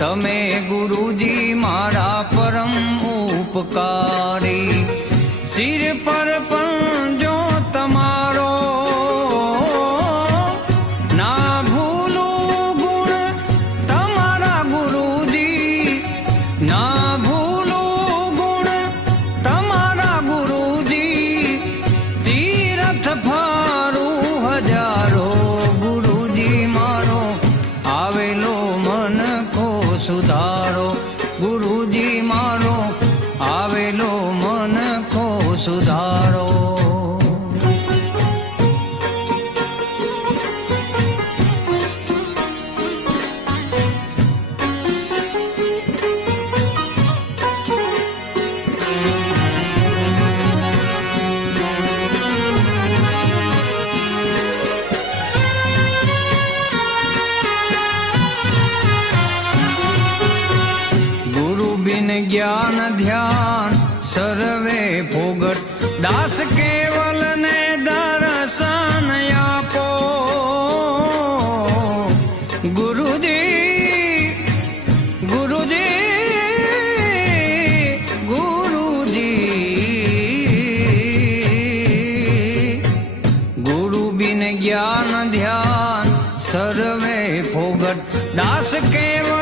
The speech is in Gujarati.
તમે ગુરુજી મારા પરમ ઉપકારી, સિર પર પંજો તમારો ના ભૂલું ગુણ તમારા ગુરુજી, ના ભૂલું ગુણ તમારા ગુરુજી, તીરથ ફારું હજારો ગુરુજી મારો આવેલો મન કો સુધારો, ગુરુજી મારો આવેલો મન કો સુધારો. જ્ઞાન ધ્યાન સર્વે ભોગટ, દાસ કેવલ ને દર્શન આપો ગુરુજી, ગુરુજી, ગુરુજી. ગુરુ બિન જ્ઞાન ધ્યાન સર્વે ભોગટ, દાસ કેવલ